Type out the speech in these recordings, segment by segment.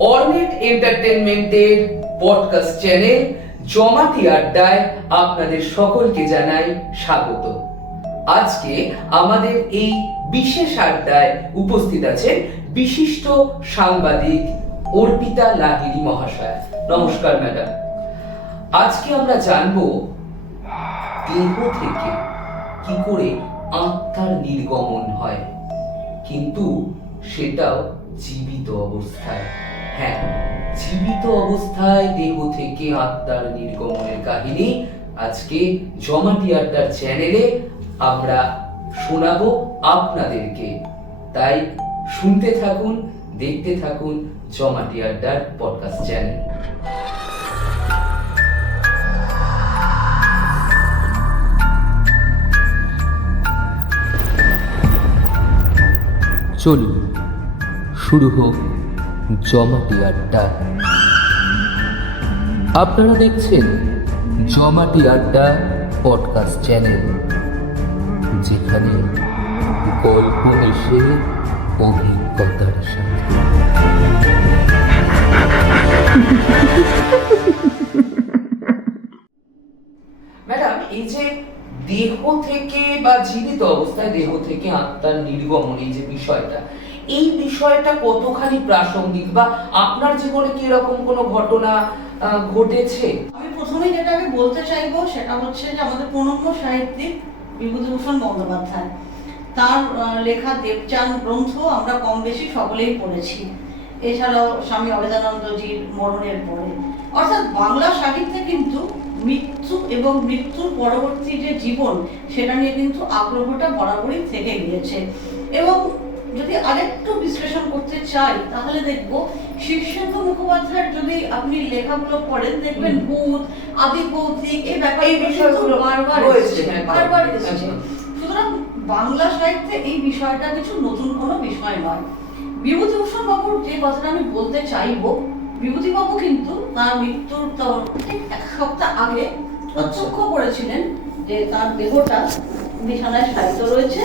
অর্নেট এন্টারটেনমেন্টের podcast channel জমাটি আড্ডায় আপনাদের সকলকে জানাই স্বাগত। আজকে আমাদের এই বিশেষ আড্ডায় উপস্থিত আছেন বিশিষ্ট সাংবাদিক অর্পিতা লাহিড়ী মহাশয়। নমস্কার, ম্যাডাম। আজকে আমরা জানব দেহ থেকে কি করে আত্মার নির্গমন হয়, কিন্তু সেটাও জীবিত অবস্থায়। হ্যাঁ জীবিত অবস্থায় দেহ থেকে আত্মার নির্গমনের কাহিনী আজকে জমাটি আড্ডার চ্যানেলে আমরা শোনাবো আপনাদেরকে। তাই শুনতে থাকুন, দেখতে থাকুন জমাটি আড্ডার পডকাস্ট চ্যানেল চলুন, শুরু হোক জমাটি আড্ডা। আপনারা দেখছেন জমাটি আড্ডা পডকাস্ট চ্যানেল, যেখানে গল্প এসে অভিজ্ঞতার সাথে। ম্যাডাম, এই যে দেহ থেকে বা জীবিত অবস্থায় দেহ থেকে আত্মার নির্গমন, এই যে বিষয়টা এই বিষয়টা কতখানি প্রাসঙ্গিক বা আপনার জীবনে কি এরকম কোনো ঘটনা ঘটেছে? আমি প্রথমে যেটা আমি বলতে চাইব সেটা হচ্ছে যে আমাদের প্রণম্য সাহিত্যিক বিভূতিভূষণ বন্দ্যোপাধ্যায়। তার লেখা দেবচান গ্রন্থ আমরা কম বেশি সকলেই পড়েছি। এছাড়াও স্বামী অবেদানন্দজির মরণের পরে। অর্থাৎ বাংলা সাহিত্যে কিন্তু মৃত্যু এবং মৃত্যুর পরবর্তী যে জীবন, সেটা নিয়ে কিন্তু আগ্রহটা বরাবরই থেকে গিয়েছে। এবং যদি আরেকটু বিশ্লেষণ করতে চাই তাহলে দেখব শীর্ষেন্দু মুখোপাধ্যায়ের যদি আপনি লেখাগুলো পড়েন দেখবেন ভূত আদি ভৌতিক এই এই ব্যাপারগুলো বিষয়গুলো বারবার হ্যাঁ, বারবার এসেছে। সুতরাং বাংলা সাহিত্যে এই বিষয়টা কিছু নতুন কোনো বিষয় নয়। বিভূতিভূষণ বাবুর যে কথাটা আমি বলতে চাইব বিভূতি বাবু কিন্তু তার মৃত্যুর ঠিক এক সপ্তাহ আগে প্রত্যক্ষ করেছিলেন যে তার দেহটা বিছানায় সাহিত্য রয়েছে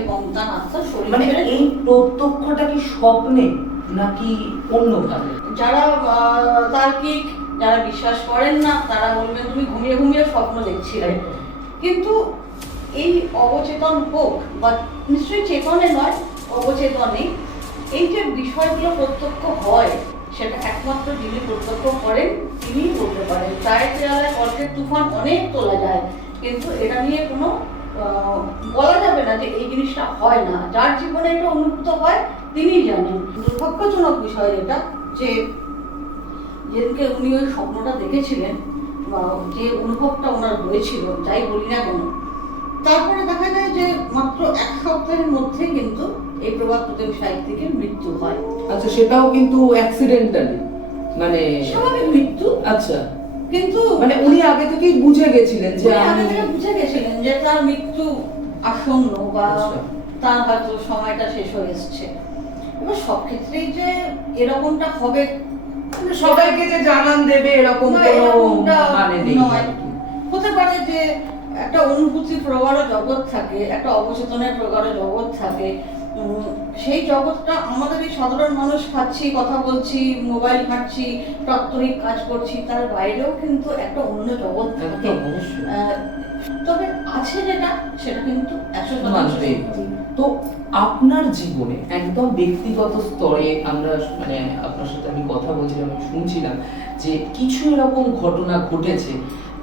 এবং তার আত্মা শরীর মানে এই প্রত্যক্ষটা কি স্বপ্নে নাকি অন্যভাবে? যারা তার্কিক যারা বিশ্বাস করেন না তারা বলবেন তুমি ঘুমিয়ে ঘুমিয়ে স্বপ্ন দেখছিলে। কিন্তু এই অবচেতন হোক বা নিশ্চয়ই চেতনে নয় অবচেতনে এই যে বিষয়গুলো প্রত্যক্ষ হয় সেটা একমাত্র যিনি প্রত্যক্ষ করেন তিনিই বলতে পারেন। চায়ের পেয়ালায় কল্পের তুফান অনেক তোলা যায় কিন্তু এটা নিয়ে কোনো বলা যাবে না যে এই জিনিসটা হয় না। যার জীবনে এটা অনুভূত হয় তিনিই জানেন। দুর্ভাগ্যজনক বিষয় এটা যে যেদিনকে উনি ওই স্বপ্নটা দেখেছিলেন বা যে অনুভবটা ওনার হয়েছিল যাই বলি না কেন তারপরে দেখা যায় যে মাত্র এক সপ্তাহের মধ্যে কিন্তু এই প্রভাত প্রতিম সাহিত্যিকের মৃত্যু হয়। আচ্ছা সেটাও কিন্তু অ্যাক্সিডেন্টালি মানে স্বাভাবিক মৃত্যু। আচ্ছা। কিন্তু মানে উনি আগে থেকেই বুঝে গেছিলেন যে আগে থেকে বুঝে গেছিলেন যে তার মৃত্যু আসন্ন বা আচ্ছা। তার হয়তো সময়টা শেষ হয়ে এসছে এবার সব ক্ষেত্রেই যে এরকমটা হবে সবাইকে যে জানান দেবে এরকম মানে নয়। হতে পারে যে একটা অনুভূতি প্রগাঢ় জগৎ থাকে একটা অবচেতনের প্রগাঢ় জগৎ থাকে সেই জগৎটা আমাদের এই সাধারণ মানুষ খাচ্ছি কথা বলছি মোবাইল ঘাঁটছি প্রাত্যহিক কাজ করছি তার বাইরেও কিন্তু একটা অন্য জগৎ থাকে। তবে আছে যেটা সেটা কিন্তু একশো শতাংশ তো আপনার জীবনে একদম ব্যক্তিগত স্তরে আমরা মানে আপনার সাথে আমি কথা বলছিলাম শুনছিলাম যে কিছু এরকম ঘটনা ঘটেছে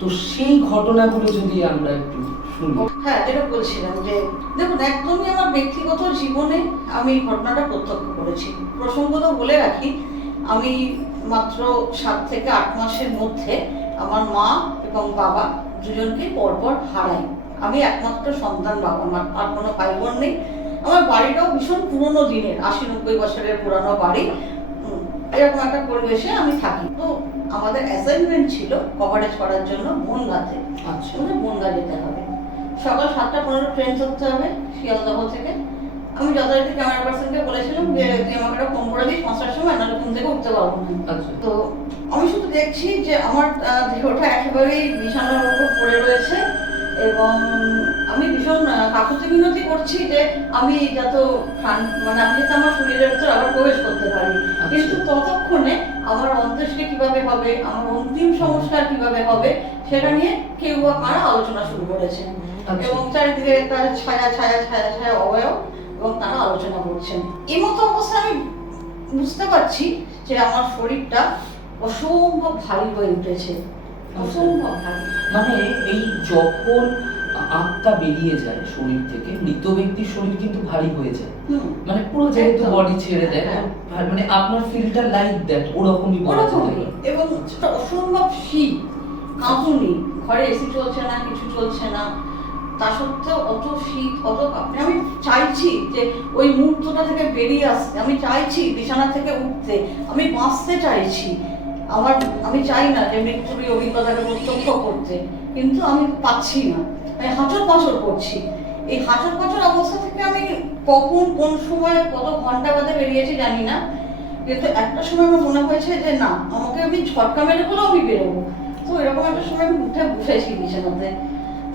তো সেই ঘটনাগুলো যদি আমরা একটু শুনি। হ্যাঁ যেটা বলছিলাম যে, দেখুন, একদমই আমার ব্যক্তিগত জীবনে আমি এই ঘটনাটা প্রত্যক্ষ করেছি। প্রসঙ্গত বলে রাখি, আমি মাত্র সাত থেকে আট মাসের মধ্যে আমার মা এবং বাবা দুজনকেই পরপর হারাই। আমি একমাত্র সন্তান বাবা, আমার আর কোনো ভাই বোন নেই। আমার বাড়িটাও ভীষণ পুরনো দিনের, আশি নব্বই বছরের পুরানো বাড়ি। এরকম একটা পরিবেশে আমি থাকি। তো আমাদের অ্যাসাইনমেন্ট ছিল কভারেজ করার জন্য বনগাঁতে। আচ্ছা। আমাদের বনগা যেতে হবে। সকাল সাতটা পনেরো ট্রেন ধরতে হবে শিয়ালদহ থেকে। আমি যথারীতি ক্যামেরা পার্সনকে বলেছিলাম যে তুই আমাকে একটা ফোন করে দিস পাঁচটার সময় নাহলে ঘুম থেকে উঠতে পারব না। আচ্ছা। তো আমি শুধু দেখছি যে আমার দেহটা একেবারেই বিছানার উপর পড়ে রয়েছে এবং আমি ভীষণ কাকুতি মিনতি করছি যে আমি যত মানে আমি যাতে আমার শরীরের ভিতরে আবার প্রবেশ করতে পারি। হবে আমার অন্তিম সংস্কার কীভাবে হবে সেটা নিয়ে কেউ বা কারা আলোচনা শুরু করেছেন আচ্ছা। এবং চারিদিকে তার ছায়া ছায়া ছায়া ছায়া অবয়ব এবং তারা আলোচনা করছেন। এই মতো অবস্থায় আমি বুঝতে পারছি যে আমার শরীরটা অসম্ভব ভারী হয়ে উঠেছে। অসম্ভব ভারী। মানে এই যখন আত্মা বেরিয়ে যায় শরীর থেকে মৃত ব্যক্তির শরীর কিন্তু ভারী হয়ে যায়। মানে পুরো যেহেতু। বডি ছেড়ে দেয় হ্যাঁ। মানে আপনার ফিলটা লাইক দ্যাট ওরকমই বলা যেতে পারে। এবং অসম্ভব শীত। কাঁপুনি। ঘরে এসি চলছে না কিছু চলছে না। তা সত্ত্বেও অত শীত অত কাঁপুনি আমি চাইছি যে ওই মুহূর্তটা থেকে বেরিয়ে আসতে। আমি চাইছি বিছানা থেকে উঠতে। আমি বাঁচতে চাইছি। আমার আমি চাই না যে মৃত্যুর অভিজ্ঞতাকে প্রত্যক্ষ করতে। কিন্তু আমি পাচ্ছি না। আমি হাঁচর পাঁচর করছি। এই হাঁচর পাঁচর অবস্থা থেকে আমি কখন কোন সময় কত ঘণ্টা বাদে বেরিয়েছি জানি না। কিন্তু একটা সময় আমার মনে হয়েছে যে না আমাকে আমি ঝটকা মেরে হলেও আমি বেরোবো। তো এরকম একটা সময় আমি উঠে বসেছি বিছানাতে।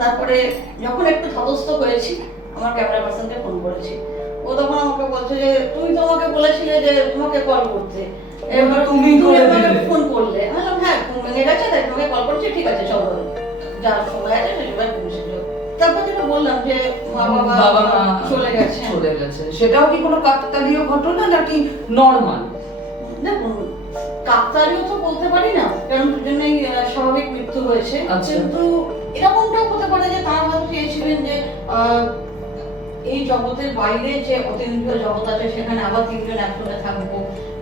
তারপরে যখন একটু ধাতস্থ হয়েছি আমার ক্যামেরা পার্সনকে ফোন করেছি। ও তখন আমাকে বলছে যে তুমি তো আমাকে বলেছিলে যে তোমাকে কল করতে। এবার তুমি। ফোন করলে। হ্যাঁ ফোন ভেঙে গেছে তাই তোমাকে কল করছি ঠিক আছে চলো। যার সময় আছে সেবার পৌঁছেছিল তারপর যেটা বললাম যে বাবা বাবা মা চলে গেছে। চলে গেছে। সেটাও কি কোনো কাকতালীয় ঘটনা নাকি নর্মাল কাকতালীয় তো বলতে পারি না কারণ দুজনেই স্বাভাবিক মৃত্যু হয়েছে। আচ্ছা। কিন্তু এরকমটাও হতে পারে যে তারা হয়তো চেয়েছিলেন যে আহ, এই জগতের বাইরে যে অতীন্দ্রিয় জগৎ আছে সেখানে আবার তিনজন একসঙ্গে থাকব।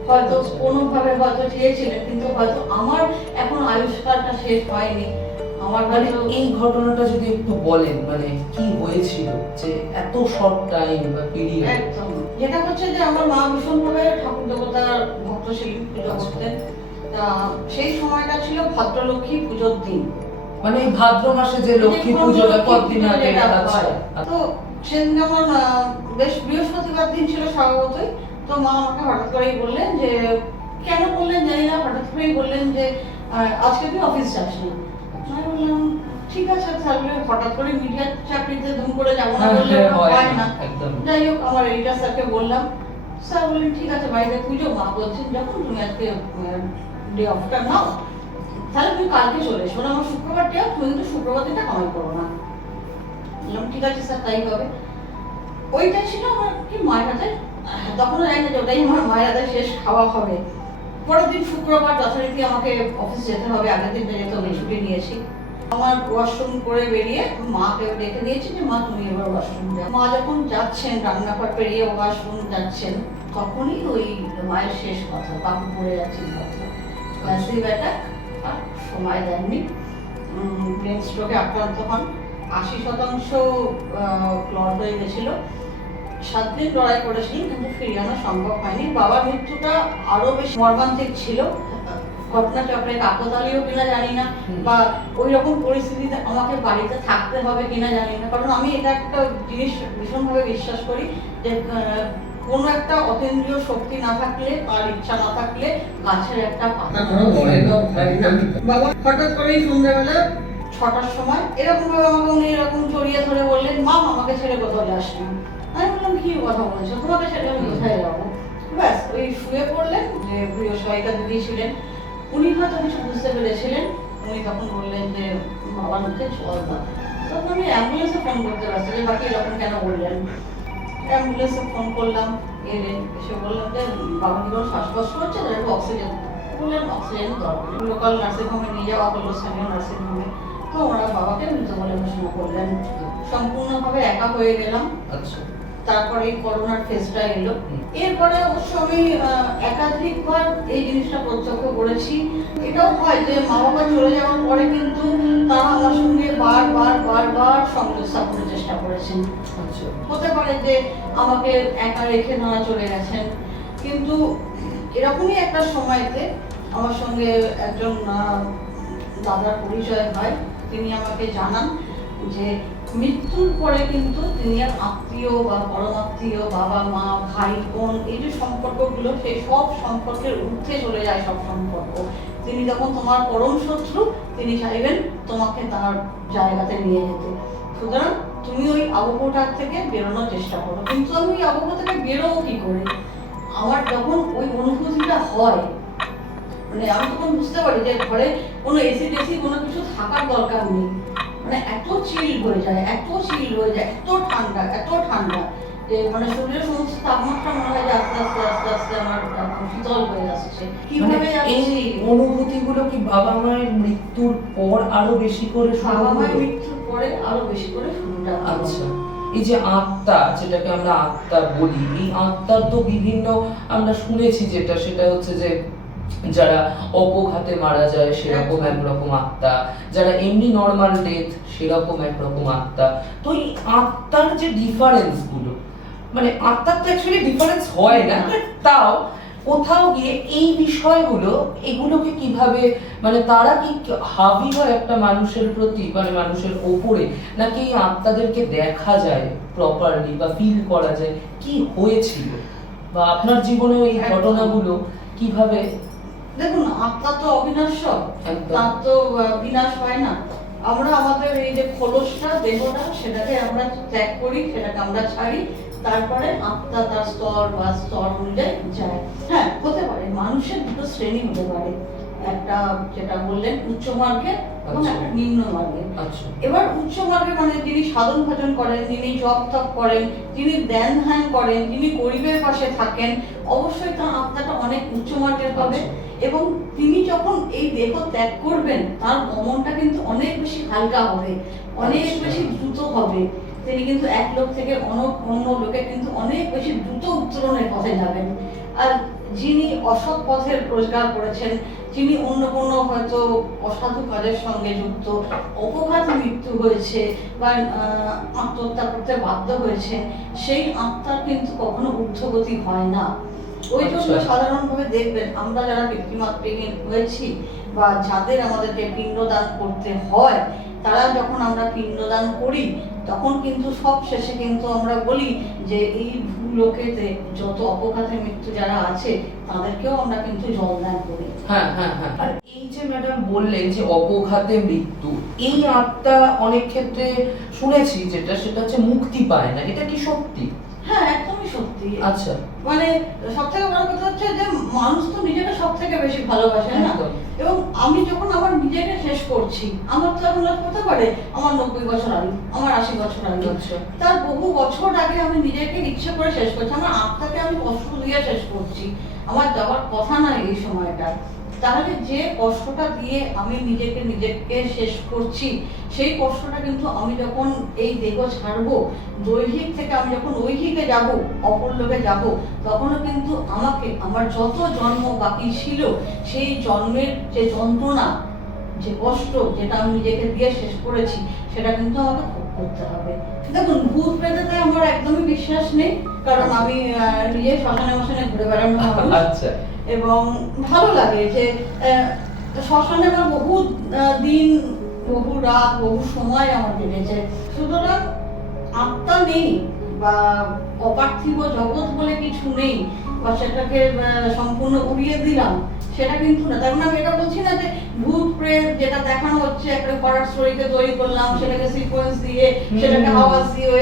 হয়তো কোনোভাবে হয়তো চেয়েছিলেন কিন্তু হয়তো আমার এখন আয়ুষ্কালটা শেষ হয়নি। আমার মানে এই ঘটনাটা যদি একটু বলেন মানে কি হয়েছিল? যে এত শর্ট টাইম বা পিরিয়ড একদম। যেটা হচ্ছে যে আমার মা ভীষণভাবে ঠাকুর দেবতার ভক্ত পুজো আচ্ছা। করতেন। তা সেই সময়টা ছিল ভাদ্রলক্ষ্মী পুজোর দিন। মানে এই ভাদ্র মাসে যে লক্ষ্মী পুজোটা কতদিন আগে তো সেদিন আহ, বেশ বৃহস্পতিবার দিন ছিল স্বভাবতই। তো মা আমাকে হঠাৎ করেই বললেন যে কেন বললেন জানি না হঠাৎ করেই বললেন যে আজকে তুই অফিস যাস না আমি বললাম ঠিক আছে তাহলে হঠাৎ করে মিডিয়ার চাকরিতে ধুম করে যাব না হ্যাঁ, বললে হ্যাঁ, হয় হয় না। যাই হোক আমার এডিটার স্যারকে বললাম স্যার বললেন ঠিক আছে বাইরে পুজো মা বলছেন যখন তুমি আজকে ডে অফটা নাও তাহলে তুমি কালকে চলে এসো। আমার শুক্রবার ডে তুমি কিন্তু শুক্রবার দিনটা কামাই করো না। বললাম ঠিক আছে স্যার তাই হবে। ওইটা ছিল আমার কি মায়ের হাতে তখনও জানি না যে ওটাই আমার মায়ের হাতে শেষ খাওয়া হবে। পরের দিন শুক্রবার যথারীতি আমাকে অফিস যেতে হবে, আগের দিনটা যেতে হবে ছুটি নিয়েছি। আমার ওয়াশরুম করে বেরিয়ে মাকে ডেকে দিয়েছি যে, মা, তুমি এবার ওয়াশরুম যাও। মা যখন যাচ্ছেন, রান্নাঘর পেরিয়ে ওয়াশরুম যাচ্ছেন, তখনই ওই মায়ের শেষ কথা, বাবু পড়ে যাচ্ছে ব্যাসি ব্যাটা আর সময় দেননি। ব্রেন স্ট্রোকে আক্রান্ত হন। আশি শতাংশ ক্লট হয়ে গেছিল। সাত দিন লড়াই কিন্তু ফিরিয়ে আনা সম্ভব হয়নি। বাবার মৃত্যুটা আরও বেশি মর্মান্তিক ছিল। ঘটনাচক্রে কাকতালীয় কিনা জানি না বা ওই রকম পরিস্থিতিতে আমাকে বাড়িতে থাকতে হবে কিনা জানি না। কারণ আমি এটা একটা জিনিস ভীষণভাবে বিশ্বাস করি যে কোনো একটা অতীন্দ্রিয় শক্তি না থাকলে আর ইচ্ছা না থাকলে গাছের একটা পাতা বাবা হঠাৎ করেই সন্ধ্যাবেলা ছটার সময় এরকম ভাবে আমাকে উনি এরকম জড়িয়ে ধরে বললেন মা আমাকে ছেড়ে কোথাও যাস না। বললাম কি কথা বলছো? তোমাকে ছেড়ে আমি কোথায় যাব? ব্যাস, ওই শুয়ে পড়লেন যে সহায়িকা দিদি ছিলেন। উনি হয়তো কিছু বুঝতে পেরেছিলেন। উনি তখন বললেন যে বাবার মুখে জল দাও। তখন আমি অ্যাম্বুলেন্সে ফোন করতে পারছি যে, বাকি এরকম কেন বললেন? অ্যাম্বুলেন্সে ফোন করলাম এলেন এসে বললাম যে, বাবা, কি কোনো শ্বাসকষ্ট হচ্ছে? তাহলে অক্সিজেন বললেন, অক্সিজেন দরকার লোকাল নার্সিং হোমে নিয়ে যাওয়া হলো স্থানীয় নার্সিং হোমে তো ওরা বাবাকে মৃত বলে ঘোষণা করলেন। সম্পূর্ণভাবে একা হয়ে গেলাম। আচ্ছা। তারপরে করোনার ফেজটা এলো। এরপরে অবশ্য আমি একাধিকবার এই জিনিসটা প্রত্যক্ষ করেছি। এটাও হয় যে মা বাবা চলে যাওয়ার পরে কিন্তু তারা আমার সঙ্গে বারবার বারবার সংযোগ স্থাপনের চেষ্টা করেছেন। আচ্ছা। হতে পারে যে আমাকে একা রেখে তারা চলে গেছেন। কিন্তু এরকমই একটা সময়তে আমার সঙ্গে একজন দাদার পরিচয় হয়। তিনি আমাকে জানান যে মৃত্যুর পরে কিন্তু তিনি আর আত্মীয় বা পরমাত্মীয়, বাবা, মা, ভাই, বোন, এই যে সম্পর্কগুলো সেই সব সম্পর্কের ঊর্ধ্বে চলে যায় সব সম্পর্ক। তিনি যখন তোমার পরম শত্রু, তিনি চাইবেন তোমাকে তার জায়গাতে নিয়ে যেতে। সুতরাং তুমি ওই আবহটার থেকে বেরোনোর চেষ্টা করো। কিন্তু আমি ওই আবহ থেকে বেরোবো কি করে? আমার যখন ওই অনুভূতিটা হয় মানে আমি তখন বুঝতে পারি যে ঘরে কোনো এসি টেসি কোনো কিছু থাকার দরকার নেই। মানে এত চিল হয়ে যায় এত চিল হয়ে যায় এত ঠান্ডা এত ঠান্ডা যে মানে শরীরের সমস্ত তাপমাত্রা মনে হয় যে আস্তে আস্তে আস্তে আস্তে আমার শীতল হয়ে আসছে। কীভাবে মানে এই অনুভূতিগুলো কি বাবা মায়ের মৃত্যুর পর আরও বেশি করে বাবা মায়ের মৃত্যুর পরে আরও বেশি করে শুরুটা আচ্ছা এই যে আত্মা যেটাকে আমরা আত্মা বলি এই আত্মার তো বিভিন্ন আমরা শুনেছি যেটা সেটা হচ্ছে যে যারা অপঘাতে মারা যায় সেরকম একরকম আত্মা। যারা এমনি নর্মাল ডেথ সেরকম একরকম আত্মা। তো এই আত্মার যে ডিফারেন্সগুলো মানে আত্মার তো অ্যাকচুয়ালি ডিফারেন্স হয় না না। তাও কোথাও গিয়ে এই বিষয়গুলো এগুলোকে কীভাবে মানে তারা কি হাবি হয় একটা মানুষের প্রতি মানে মানুষের ওপরে নাকি আত্মাদেরকে দেখা যায় প্রপারলি বা ফিল করা যায়? কি হয়েছিল? বা আপনার জীবনে এই ঘটনাগুলো কীভাবে দেখুন আত্মা তো অবিনাশ্বর তার তো বিনাশ হয় না। আমরা আমাদের এই যে খোলসটা দেহটা সেটাকে আমরা ত্যাগ করি সেটাকে আমরা ছাড়ি। তারপরে আত্মা তার স্তর বা স্তর অনুযায়ী যায়। হ্যাঁ হতে পারে। মানুষের দুটো শ্রেণি হতে পারে। একটা যেটা বললেন উচ্চ মার্গে এবং আচ্ছা। একটা নিম্ন মার্গে। আচ্ছা। এবার উচ্চ মার্গে মানে যিনি সাধন ভজন করেন যিনি জপ তপ করেন যিনি ধ্যান ধ্যান করেন যিনি গরিবের পাশে থাকেন অবশ্যই তার আত্মাটা অনেক উচ্চ মার্গের হবে আচ্ছা। এবং তিনি যখন এই দেহ ত্যাগ করবেন তার গমনটা কিন্তু অনেক বেশি হালকা হবে অনেক আচ্ছা। বেশি দ্রুত হবে। তিনি কিন্তু এক লোক থেকে অন্য লোকে কিন্তু অনেক বেশি দ্রুত উত্তরণের পথে যাবেন। আর যিনি অসৎ পথের রোজগার করেছেন যিনি অন্য কোনো হয়তো অসাধু কাজের সঙ্গে যুক্ত অপঘাত মৃত্যু হয়েছে বা আত্মহত্যা করতে বাধ্য হয়েছে সেই আত্মার কিন্তু কখনো ঊর্ধ্বগতি হয় না। ওই জন্য আচ্ছা। সাধারণভাবে দেখবেন আমরা যারা পিতৃমাতৃহীন হয়েছি বা যাদের আমাদেরকে পিণ্ডদান করতে হয় তারা যখন আমরা পিণ্ডদান করি তখন কিন্তু সব শেষে কিন্তু আমরা বলি যে এই ভূলোকেতে যত অপঘাতে মৃত্যু যারা আছে তাদেরকেও আমরা কিন্তু জলদান করি। হ্যাঁ হ্যাঁ হ্যাঁ। আর এই যে ম্যাডাম বললেন যে অপঘাতে মৃত্যু এই আত্মা অনেক ক্ষেত্রে শুনেছি যেটা সেটা হচ্ছে মুক্তি পায় না। এটা কি সত্যি? হ্যাঁ একদমই সত্যি। আচ্ছা। মানে সব থেকে বড় কথা হচ্ছে যে মানুষ তো নিজেকে সব থেকে বেশি ভালোবাসে না। এবং আমি যখন আমার নিজেকে শেষ করছি আমার তো এখন হতে পারে আমার নব্বই বছর আগে আমার আশি বছর আগে। আচ্ছা। তার বহু বছর আগে আমি নিজেকে ইচ্ছে করে শেষ করছি আমার আত্মাকে আমি কষ্ট দিয়ে শেষ করছি। আমার যাওয়ার কথা না এই সময়টা। তাহলে যে কষ্টটা দিয়ে আমি নিজেকে নিজেকে শেষ করছি সেই কষ্টটা কিন্তু আমি যখন এই দেহ ছাড়বো দৈহিক থেকে আমি যখন ঐহিকে যাব অপর লোকে যাব তখনও কিন্তু আমাকে আমার যত জন্ম বাকি ছিল সেই জন্মের যে যন্ত্রণা যে কষ্ট যেটা আমি নিজেকে দিয়ে শেষ করেছি সেটা কিন্তু আমাকে ভোগ করতে হবে। দেখুন ভূত প্রেতেতে আমার একদমই বিশ্বাস নেই কারণ আমি আহ, নিজে শ্মশানে মশানে ঘুরে বেড়ানো আচ্ছা। এবং ভালো লাগে যে শ্মশানে আমার বহু দিন বহু রাত বহু সময় আমার কেটেছে। সুতরাং আত্মা নেই বা অপার্থিব জগৎ বলে কিছু নেই বা সেটাকে সম্পূর্ণ উড়িয়ে দিলাম সেটা কিন্তু না। তার মানে আমি এটা বলছি না যে ভূত প্রেত যেটা দেখানো হচ্ছে একটা করার স্টোরিকে তৈরি করলাম সেটাকে সিকোয়েন্স দিয়ে সেটাকে আওয়াজ দিয়ে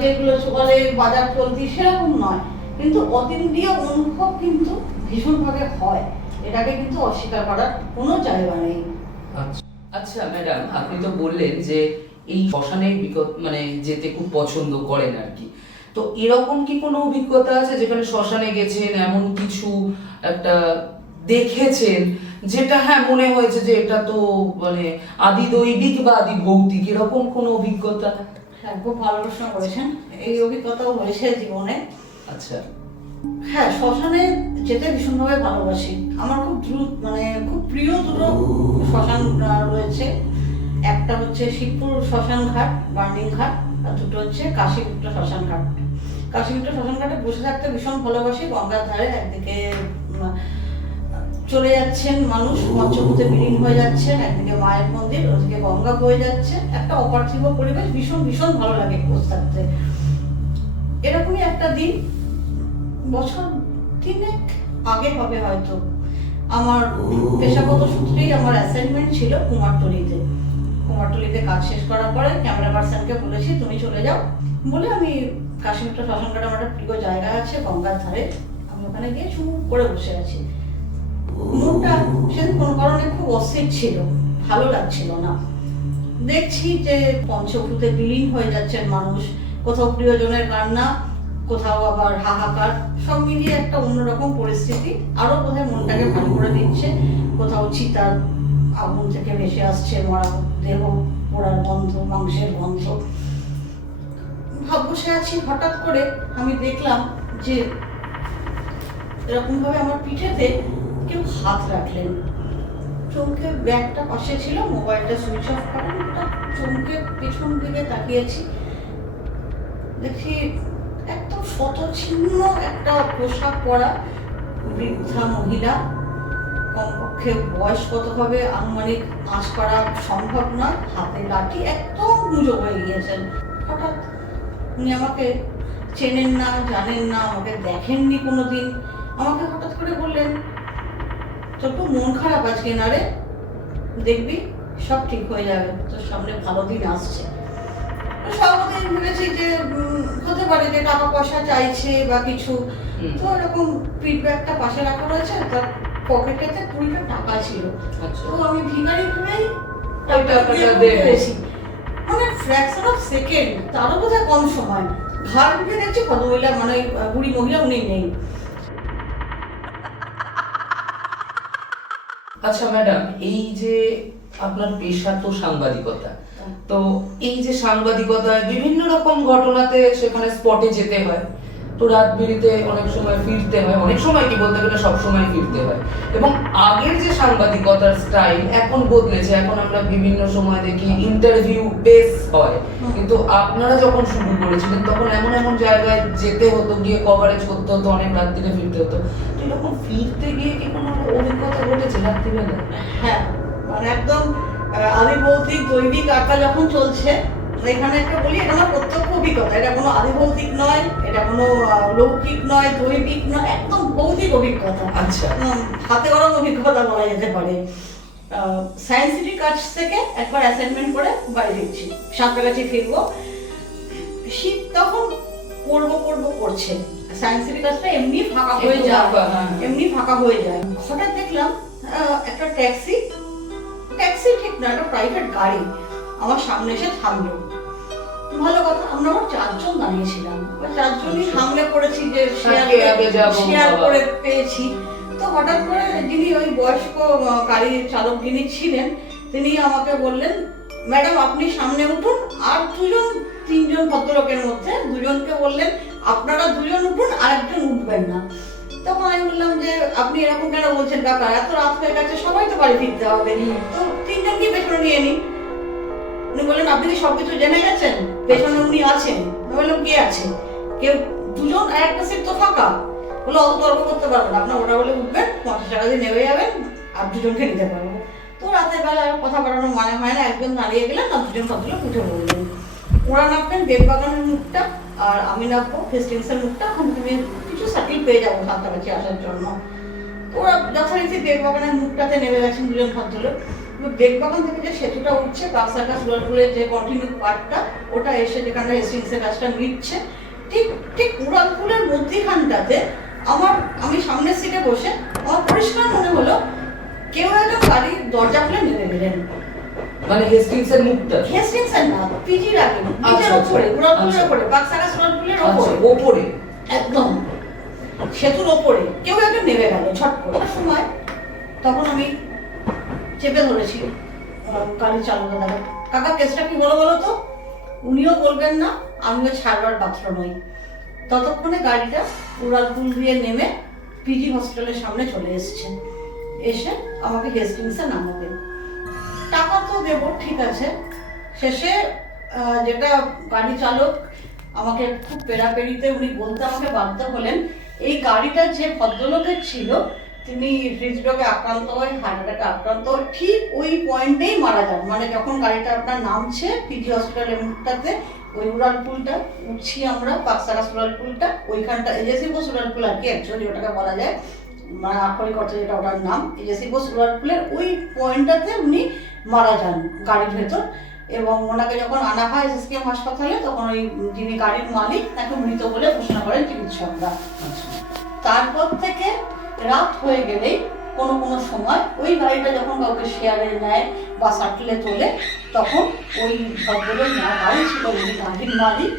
যেগুলো সকালে বাজার চলতি সেরকম নয়। কিন্তু অতীন্দ্রিয় অনুভব কিন্তু ভীষণভাবে হয়। এটাকে কিন্তু অস্বীকার করার কোনো জায়গা নেই। আচ্ছা। আচ্ছা ম্যাডাম আপনি তো বললেন যে এই শ্মশানে মানে যেতে খুব পছন্দ করেন আর কি। তো এরকম কি কোনো অভিজ্ঞতা আছে যেখানে শ্মশানে গেছেন এমন কিছু একটা দেখেছেন যেটা হ্যাঁ মনে হয়েছে যে এটা তো মানে আদি দৈবিক বা আদি ভৌতিক এরকম কোনো অভিজ্ঞতা? হ্যাঁ খুব ভালো প্রশ্ন করেছেন এই অভিজ্ঞতাও হয়েছে জীবনে। আচ্ছা। হ্যাঁ শ্মশানে যেতে ভীষণভাবে ভালোবাসি। আমার খুব দ্রুত মানে খুব প্রিয় দুটো শ্মশান রয়েছে। একটা হচ্ছে শিবপুর শ্মশান ঘাট বার্নিং ঘাট আর দুটো হচ্ছে কাশীপুত্র শ্মশান ঘাট। কাশীপুত্র শ্মশান ঘাটে বসে থাকতে ভীষণ ভালোবাসি গঙ্গার ধারে একদিকে চলে যাচ্ছেন মানুষ পঞ্চভূতে বিলীন হয়ে যাচ্ছেন একদিকে মায়ের মন্দির ওদিকে গঙ্গা বয়ে যাচ্ছে। একটা অপার্থিব পরিবেশ ভীষণ ভীষণ ভালো লাগে বসে থাকতে। এরকমই একটা দিন। বছর তিনেক আগে হবে হয়তো। আমার পেশাগত সূত্রেই আমার অ্যাসাইনমেন্ট ছিল কুমারটুলিতে। কুমারটুলিতে কাজ শেষ করার পরে ক্যামেরা পার্সনকে বলেছি, তুমি চলে যাও। বলে আমি কাশ্মীরটা শ্মশানঘাট আমার একটা প্রিয় জায়গা আছে, গঙ্গার ধারে। আমি ওখানে গিয়ে চুপ করে বসে আছি। মনটা সেদিন কোনো কারণে খুব অস্থির ছিল, ভালো লাগছিল না। দেখছি যে পঞ্চভূতে বিলীন হয়ে যাচ্ছেন মানুষ, কোথাও প্রিয়জনের কান্না কোথাও আবার হাহাকার, সব মিলিয়ে একটা অন্যরকম পরিস্থিতি। আরও বোধহয় মনটাকে ভালো করে দিচ্ছে। কোথাও চিতার আগুন থেকে ভেসে আসছে, মরা দেহ, পোড়ার গন্ধ, মাংসের গন্ধ। বসে আছি, হঠাৎ করে আমি দেখলাম যে এরকম ভাবে আমার পিঠেতে কেউ হাত রাখলেন। চমকে ব্যাগটা পাশে ছিল, মোবাইলটা সুইচ অফ করেন চমকে পেছন দিকে তাকিয়েছি দেখি শতছিন্ন একটা পোশাক পরা বৃদ্ধা মহিলা। কমপক্ষে বয়স কত হবে? আনুমানিক আঁচ করা সম্ভব নয় হাতে লাঠি একদম পুজো হয়ে গিয়েছেন। হঠাৎ উনি আমাকে চেনেন না, জানেন না, আমাকে দেখেননি কোনোদিন। আমাকে হঠাৎ করে বললেন, তোর খুব মন খারাপ আজকে না রে? দেখবি, সব ঠিক হয়ে যাবে। তোর সামনে ভালো দিন আসছে। তো ভেবেছি যে হতে পারে যে টাকা পয়সা চাইছে বা কিছু তো এরকম ফিডব্যাকটা পাশে রাখা রয়েছে তার পকেটেতে কুড়িটা টাকা ছিল। আচ্ছা। তো আমি ভিখারি ভেবেই। মানে ফ্র্যাকশন অফ সেকেন্ড তারও বোধহয় কম সময়। ঘর ঢুকে দেখছি ভদ্রমহিলা মানে বুড়ি মহিলা উনি নেই। আচ্ছা ম্যাডাম এই যে আপনার পেশা তো সাংবাদিকতা। তো এই যে সাংবাদিকতায় বিভিন্ন রকম ঘটনাতে সেখানে স্পটে যেতে হয়। তো রাত বিরিতে অনেক সময় ফিরতে হয়। অনেক সময় কি বলতে গেলে সব সময় ফিরতে হয়। এবং আগের যে সাংবাদিকতার স্টাইল এখন বদলেছে। এখন আমরা বিভিন্ন সময় দেখি ইন্টারভিউ বেস হয়। কিন্তু আপনারা যখন শুরু করেছিলেন তখন এমন এমন জায়গায় যেতে হতো গিয়ে কভারেজ করতে হতো অনেক রাত্রিরে ফিরতে হতো। তো এরকম ফিরতে গিয়ে কি কোনো অভিজ্ঞতা ঘটেছে রাত্রিবেলা? হ্যাঁ মানে একদম আদিভৌতিক দৈবিক আঁকা যখন চলছে এখানে একটা বলি এটা আমার প্রত্যক্ষ অভিজ্ঞতা। এটা কোনো আদিভৌতিক নয় এটা কোনো লৌকিক নয় দৈবিক নয় একদম ভৌতিক অভিজ্ঞতা। আচ্ছা। হাতে গরম অভিজ্ঞতা বলা যেতে পারে। সায়েন্স সিটির কাছ থেকে একবার অ্যাসাইনমেন্ট করে বাড়ি ফিরছি সাঁতরাগাছি ফিরবো। শীত তখন পড়ব পড়ব করছে সায়েন্স সিটির কাজটা এমনি ফাঁকা হয়ে যায়। হ্যাঁ। এমনি ফাঁকা হয়ে যায়। হঠাৎ দেখলাম একটা ট্যাক্সি ট্যাক্সি ঠিক না একটা প্রাইভেট গাড়ি। আমার সামনে এসে থামলো। ভালো কথা আমরা আবার চারজন দাঁড়িয়েছিলাম। চারজনই আচ্ছা। সামনে পড়েছি যে শেয়ার। করে পেয়েছি। তো হঠাৎ করে যিনি ওই বয়স্ক গাড়ির চালক যিনি ছিলেন তিনি আমাকে বললেন ম্যাডাম আপনি সামনে উঠুন আর দুজন তিনজন ভদ্রলোকের মধ্যে দুজনকে বললেন আপনারা দুজন উঠুন আর একজন উঠবেন না। তখন আমি বললাম যে আপনি এরকম কেন বলছেন কাকা এত রাত হয়ে গেছে সবাই তো বাড়ি ফিরতে হবে। তো তিনজনকে পেছনে নিয়ে নিন উনি বললেন আপনি কি সবকিছু জেনে গেছেন? পেছনে উনি আছেন। আমি বললাম কে আছে? কেউ দুজন আর একটা সিট তো ফাঁকা। বলে অত তর্ক করতে পারবেন আপনার ওটা বলে উঠবেন পঞ্চাশ টাকা দিয়ে নেমে যাবেন আর দুজনকে নিতে পারব। তো রাতের বেলা কথা বাড়ানোর মানে হয় না একজন দাঁড়িয়ে গেলেন আর দুজন ভদ্রলোক উঠে বললেন ওরা নামবেন বেগবাগানের মুখটা। আর আমি নামবো হেস্টিংসের মুখটা ওখান থেকে কিছু সার্কিল পেয়ে যাব সাঁতারাগাছি আসার জন্য। ওরা যথারীতি বেগবাগানের মুখটাতে নেমে গেছেন দুজন ভদ্রলোক। বেগবাগান থেকে যে সেতুটা উঠছে বাক্সাকা সুরালপুরের যে কন্টিনিউ পার্টটা ওটা এসে যেখানে হেস্টিংসের কাজটা মিটছে, ঠিক ঠিক উড়ালপুরের মধ্যেখানটাতে আমার, আমি সামনের সিটে বসে আমার পরিষ্কার মনে হলো, কেউ একজন গাড়ির দরজা খুলে নেমে গেলেন। মানে হেস্টিংস এর মুখটা। হেস্টিংসের না পিজির আগে আচ্ছা, পিজের আচ্ছা। ওপরে উড়ালপুরের আচ্ছা। ওপরে বাক্সাকা সুরালপুরের আচ্ছা ওপরে। ওপরে। একদম। সেতুর ওপরে। কেউ একজন নেমে গেল ছট করে। ওটার সময় তখন আমি চেপে ধরেছি গাড়ি চালক দাদা কাকা কেসটা কি বলো বলো তো? উনিও বলবেন না আমিও ছাড়বার পাত্র নই। ততক্ষণে গাড়িটা উড়ালপুল দিয়ে নেমে পিজি হসপিটালের সামনে চলে এসেছে। এসে আমাকে হেস্টিংসে নামাবেন টাকা তো দেবো, ঠিক আছে। শেষে যেটা গাড়ি চালক আমাকে খুব পেরাপেরিতে উনি বলতে আমাকে বাধ্য হলেন, এই গাড়িটা যে ভদ্রলোকের ছিল, তিনি হৃদরোগে আক্রান্ত হয় হার্ট অ্যাটাকে আক্রান্ত হয় ঠিক ওই পয়েন্টেই মারা যান। মানে যখন গাড়িটা আপনার নামছে পিজি হসপিটালের মুখটাতে, ওই উড়াল পুলটা, উঠছি আমরা পাকসারাস উড়াল পুলটা, ওইখানটা এজেসি বোস উড়াল আর কি অ্যাকচুয়ালি ওটাকে বলা যায়। মানে আক্ষরিক অর্থে যেটা ওটার নাম এজেসি বোস উড়াল ওই পয়েন্টটাতে উনি মারা যান গাড়ির ভেতর। এবং ওনাকে যখন আনা হয় এসএসকেএম হাসপাতালে, তখন ওই যিনি গাড়ির মালিক, তাকে মৃত বলে ঘোষণা করেন চিকিৎসকরা। তারপর থেকে রাত হয়ে গেলেই কোনো কোনো সময় ওই গাড়িটা যখন কাউকে শেয়ারে নেয় বা সাটলে তোলে, তখন ওই ভদ্রলোক না, গাড়ি ছিল উনি গাড়ির মালিক,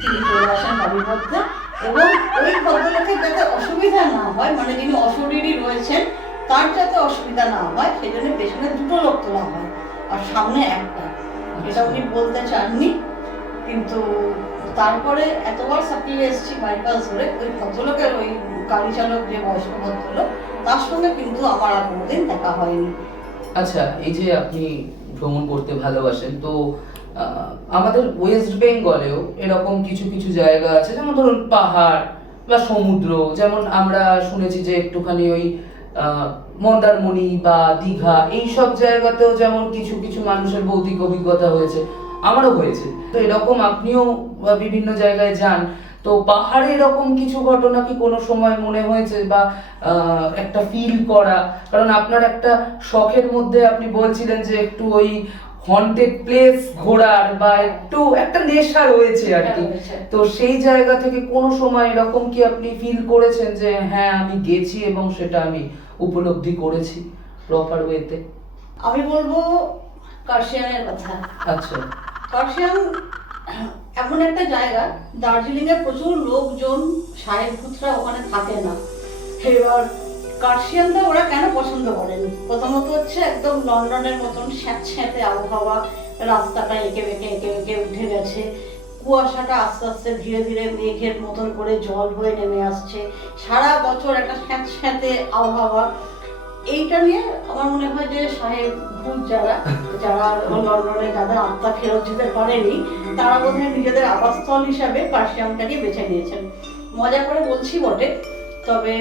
তিনি চলে আসেন গাড়ির মধ্যে। এবং ওই ভদ্রলোকের যাতে অসুবিধা না হয় মানে যিনি অশরীরই রয়েছেন তার যাতে অসুবিধা না হয় সেই জন্য পেছনে দুটো লোক তোলা হয়, আর সামনে একটা। এটা উনি বলতে চাননি, কিন্তু তারপরে এতবার সাপ্লিয়ে এসেছি বাইপাস ধরে, ওই ভদ্রলোকের ওই গাড়ি চালক যে বয়স্ক ভদ্রলোক, তার সঙ্গে কিন্তু আমার আর কোনোদিন দেখা হয়নি। আচ্ছা এই যে আপনি ভ্রমণ করতে ভালোবাসেন, তো আমাদের ওয়েস্ট বেঙ্গলেও এরকম কিছু কিছু জায়গা আছে, যেমন ধরুন পাহাড় বা সমুদ্র, যেমন আমরা শুনেছি যে একটুখানি ওই মন্দারমণি বা দীঘা এই সব জায়গাতেও যেমন কিছু কিছু মানুষের ভৌতিক অভিজ্ঞতা হয়েছে আমারও হয়েছে। তো এরকম আপনিও বিভিন্ন জায়গায় যান তো পাহাড়ে এরকম কিছু ঘটনা কি কোনো সময় মনে হয়েছে বা একটা ফিল করা? কারণ আপনার একটা শখের মধ্যে আপনি বলছিলেন যে একটু ওই হন্টেড প্লেস ঘোরার বা একটু একটা নেশা রয়েছে আর কি। তো সেই জায়গা থেকে কোনো সময় এরকম কি আপনি ফিল করেছেন যে হ্যাঁ আমি গেছি এবং সেটা আমি উপলব্ধি করেছি প্রপার ওয়েতে আমি বলব কার্শিয়ানের কথা। আচ্ছা। কার্শিয়ান এমন একটা জায়গা দার্জিলিংয়ে প্রচুর লোকজন সাহেব ভূতরা ওখানে থাকে না। এবার কার্শিয়ানরা ওরা কেন পছন্দ করেন? প্রথমত হচ্ছে একদম লন্ডনের মতন স্যাঁতস্যাঁতে আবহাওয়া রাস্তাটা এঁকে বেঁকে এঁকে বেঁকে উঠে গেছে। কুয়াশাটা আস্তে আস্তে ধীরে ধীরে মেঘের মতন করে জল হয়ে নেমে আসছে। সারা বছর একটা স্যাঁত স্যাঁতে আবহাওয়া। এইটা নিয়ে আমার মনে হয় যে সাহেব ভূত যারা যারা লন্ডনে যাদের আত্মা ফেরত যেতে পারেনি তারা বোধহয় নিজেদের আবাসস্থল হিসাবে কার্শিয়ামটাকে বেছে নিয়েছেন। মজা করে বলছি বটে তবে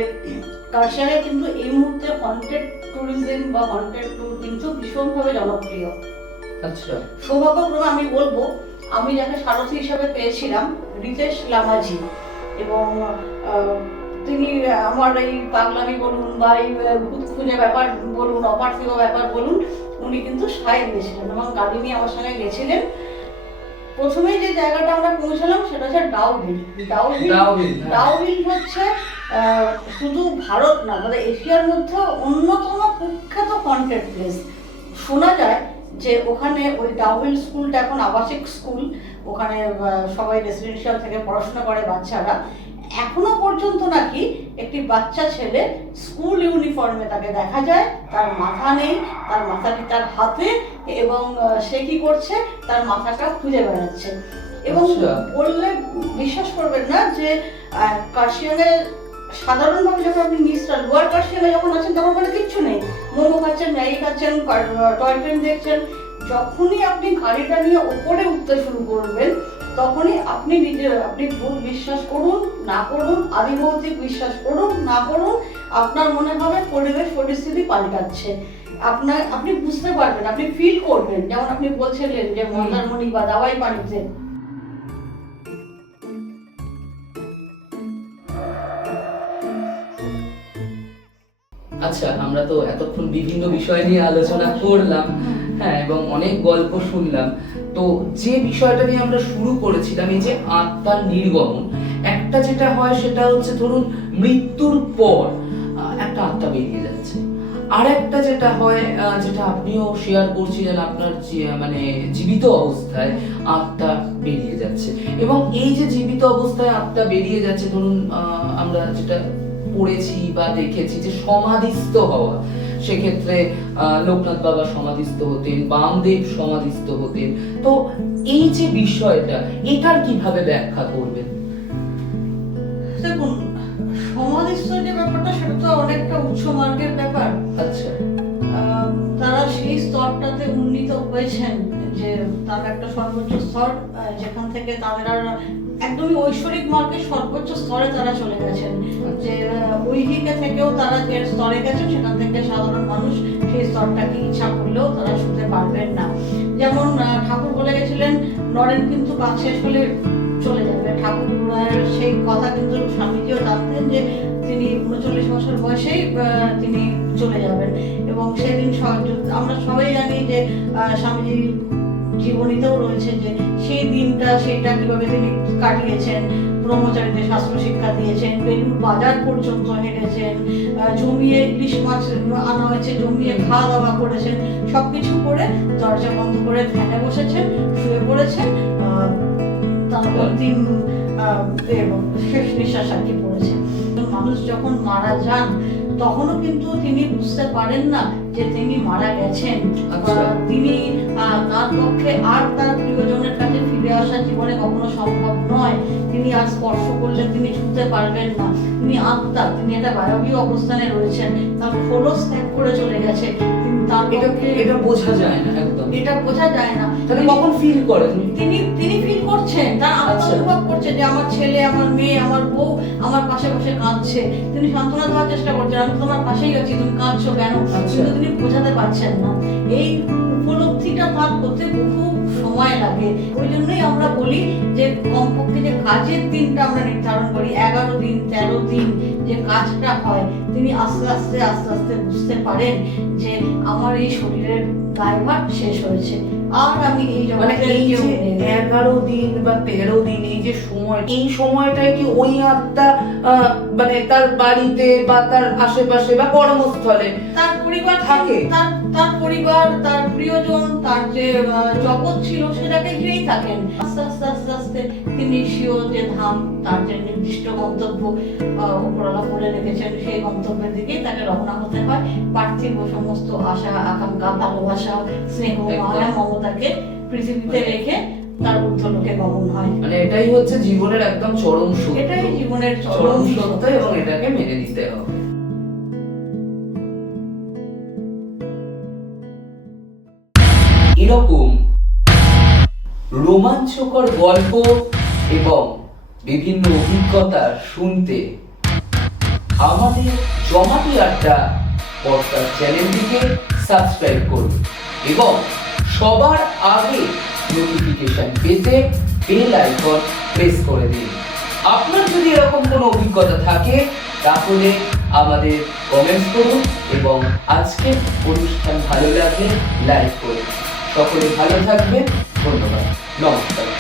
কার্শিয়ামে কিন্তু এই মুহূর্তে হন্টেড ট্যুরিজম বা হন্টেড ট্যুর কিন্তু ভীষণভাবে জনপ্রিয়। আচ্ছা। সৌভাগ্যক্রমে আমি বলব আমি যাকে সারথি হিসাবে পেয়েছিলাম রিতেশ লামাজি। এবং তিনি আমার এই পাগলামি বলুন বা এই ভূত খুঁজে ব্যাপার বলুন অপার্থিব ব্যাপার বলুন উনি কিন্তু সাহেব গেছিলেন এবং গাড়ি নিয়ে আমার সঙ্গে গেছিলেন। প্রথমে যে জায়গাটা আমরা পৌঁছালাম সেটা হচ্ছে ডাউহিল ডাউহিল ডাউহিল, হ্যাঁ। হচ্ছে শুধু ভারত না মানে এশিয়ার মধ্যে অন্যতম কুখ্যাত কন্টেন্ট প্লেস শোনা যায় যে ওখানে ওই ডাউহিল স্কুলটা এখন আবাসিক স্কুল ওখানে সবাই রেসিডেন্সিয়াল থেকে পড়াশোনা করে বাচ্চারা। এখনও পর্যন্ত নাকি একটি বাচ্চা ছেলে স্কুল ইউনিফর্মে তাকে দেখা যায় তার মাথা নেই তার মাথাটি তার হাতে এবং সে কি করছে? তার মাথাটা খুঁজে বেড়াচ্ছে। এবং আচ্ছা। বললে বিশ্বাস করবেন না যে কার্শিয়ানে সাধারণভাবে যখন আপনি নিচটা লোয়ার কার্শিয়ানে যখন আছেন তখন ওখানে কিচ্ছু নেই। মোমো খাচ্ছেন ম্যাগি খাচ্ছেন টয় ট্রেন দেখছেন। যখনই আপনি গাড়িটা নিয়ে ওপরে উঠতে শুরু করবেন তখনই আপনি নিজে আপনি ভুল বিশ্বাস করুন না করুন আদিভৌতিক বিশ্বাস করুন না করুন আপনার মনে হবে পরিবেশ পরিস্থিতি পাল্টাচ্ছে। আপনার আপনি বুঝতে পারবেন আপনি ফিল করবেন। যেমন আপনি বলছিলেন যে মন্দারমণি বা দাওয়াই পানিতে আচ্ছা আমরা তো এতক্ষণ বিভিন্ন বিষয় নিয়ে আলোচনা করলাম হ্যাঁ এবং অনেক গল্প শুনলাম। তো যে বিষয়টা নিয়ে আমরা শুরু করেছিলাম এই যে আত্মার নির্গমন একটা যেটা হয় সেটা হচ্ছে ধরুন মৃত্যুর পর একটা আত্মা বেরিয়ে যাচ্ছে। আর একটা যেটা হয় আহ, যেটা আপনিও শেয়ার করছিলেন আপনার মানে জীবিত অবস্থায় আত্মা বেরিয়ে যাচ্ছে। এবং এই যে জীবিত অবস্থায় আত্মা বেরিয়ে যাচ্ছে ধরুন আহ, আমরা যেটা পড়েছি বা দেখেছি যে সমাধিস্থ হওয়া। সেক্ষেত্রে লোকনাথ বাবা সমাধিস্থ হতেন বামদেব সমাধিস্থ হতেন। তো এই যে বিষয়টা এটার কীভাবে ব্যাখ্যা করবেন? দেখুন সমাধিস্থ যে ব্যাপারটা সেটা তো অনেকটা উচ্চ মার্গের ব্যাপার। আচ্ছা। আহ, তারা সেই স্তরটাতে উন্নীত হয়েছেন যে তার একটা সর্বোচ্চ স্তর যেখান থেকে তাদের আর একদমই ঐশ্বরিক মার্গের সর্বোচ্চ স্তরে তারা চলে গেছেন। যে ঐহিকে থেকেও তারা যে স্তরে গেছেন, সেখান থেকে সাধারণ মানুষ সেই স্তরটাকে ইচ্ছা করলেও তারা শুনতে পারবেন না। যেমন ঠাকুর বলে গেছিলেন, নরেন কিন্তু কাজ শেষ হলে চলে যাবে। ঠাকুর সেই কথা কিন্তু স্বামীজিও জানতেন যে তিনি উনচল্লিশ বছর বয়সেই তিনি চলে যাবেন। এবং সেদিন আমরা সবাই জানি যে স্বামীজি জীবনীতেও রয়েছে যে সেই দিনটা সেটা কীভাবে তিনি কাটিয়েছেন, ব্রহ্মচারীদের শাস্ত্র শিক্ষা দিয়েছেন বেলুর বাজার পর্যন্ত হেঁটেছেন জমিয়ে ইলিশ মাছ আনা হয়েছে, জমিয়ে খাওয়া দাওয়া করেছেন, সবকিছু করে দরজা বন্ধ করে ধ্যানে বসেছেন, শুয়ে পড়েছেন তারপর দিন শেষ নিঃশ্বাস আর কি পড়েছেন। মানুষ যখন মারা যান তখনও কিন্তু তিনি বুঝতে পারেন না যে তিনি মারা গেছেন। আচ্ছা। তিনি তার পক্ষে আর তার প্রিয়জনের কাছে ফিরে আসা জীবনে কখনো সম্ভব নয়। তিনি আর স্পর্শ করলে তিনি ছুঁতে পারবেন না। তিনি আত্মা তিনি একটা বায়বীয় অবস্থানে রয়েছেন। তার খোলস ত্যাগ করে চলে গেছে। এটা বোঝা যায় না একদম। এটা বোঝা যায় না। তাহলে কখন ফিল করেন তিনি তিনি ফিল করছেন। তার আচ্ছা। অনুভব করছে যে আমার ছেলে আমার মেয়ে আমার বউ আমার পাশে বসে কাঁদছে। তিনি সান্ত্বনা দেওয়ার চেষ্টা করছেন আমি তোমার পাশেই আছি তুমি কাঁদছো কেন? আচ্ছা। কিন্তু তিনি বোঝাতে পারছেন না। এই উপলব্ধিটা তার করতে বহু সময় লাগে। ওই জন্যই আমরা বলি যে কমপক্ষে যে কাজের দিনটা আমরা নির্ধারণ করি এগারো দিন তেরো দিন যে কাজটা হয় তিনি আস্তে আস্তে আস্তে আস্তে বুঝতে পারেন যে আমার এই শরীরের দায়ভার শেষ হয়েছে। আর আমি এই মানে এই যে এগারো দিন বা তেরো দিন এই যে সময় এই সময়টায় কি ওই আত্মা মানে তার বাড়িতে বা তার আশেপাশে বা কর্মস্থলে তার পরিবার থাকে। তার তার পরিবার তার প্রিয়জন তার যে জগৎ ছিল সেটাকে ঘিরেই থাকেন আস্তে আস্তে আস্তে আস্তে তিনি স্বীয় যে ধাম তার যে নির্দিষ্ট গন্তব্য উপরওয়ালা বলে রেখেছেন সেই গন্তব্যের দিকেই তাকে রওনা হতে হয়। পার্থিব সমস্ত আশা আকাঙ্ক্ষা ভালোবাসা স্নেহ মায়া মমতাকে পৃথিবীতে রেখে তার ঊর্ধ্বলোকে গমন হয়। মানে এটাই হচ্ছে জীবনের একদম চরম সত্য। এটাই জীবনের চরম সত্য এবং এটাকে মেনে নিতে হবে। এরকম রোমাঞ্চকর গল্প এবং বিভিন্ন অভিজ্ঞতা শুনতে আমাদের জমাটি আড্ডা পডকাস্ট চ্যানেলটিকে সাবস্ক্রাইব করুন এবং সবার আগে নোটিফিকেশন পেতে বেল আইকন প্রেস করে দিন। আপনার যদি এরকম কোনো অভিজ্ঞতা থাকে, তাহলে আমাদের কমেন্টস করুন এবং আজকের অনুষ্ঠান ভালো লাগলে লাইক করুন। সকলে ভালো থাকবেন, ধন্যবাদ। নমস্কার।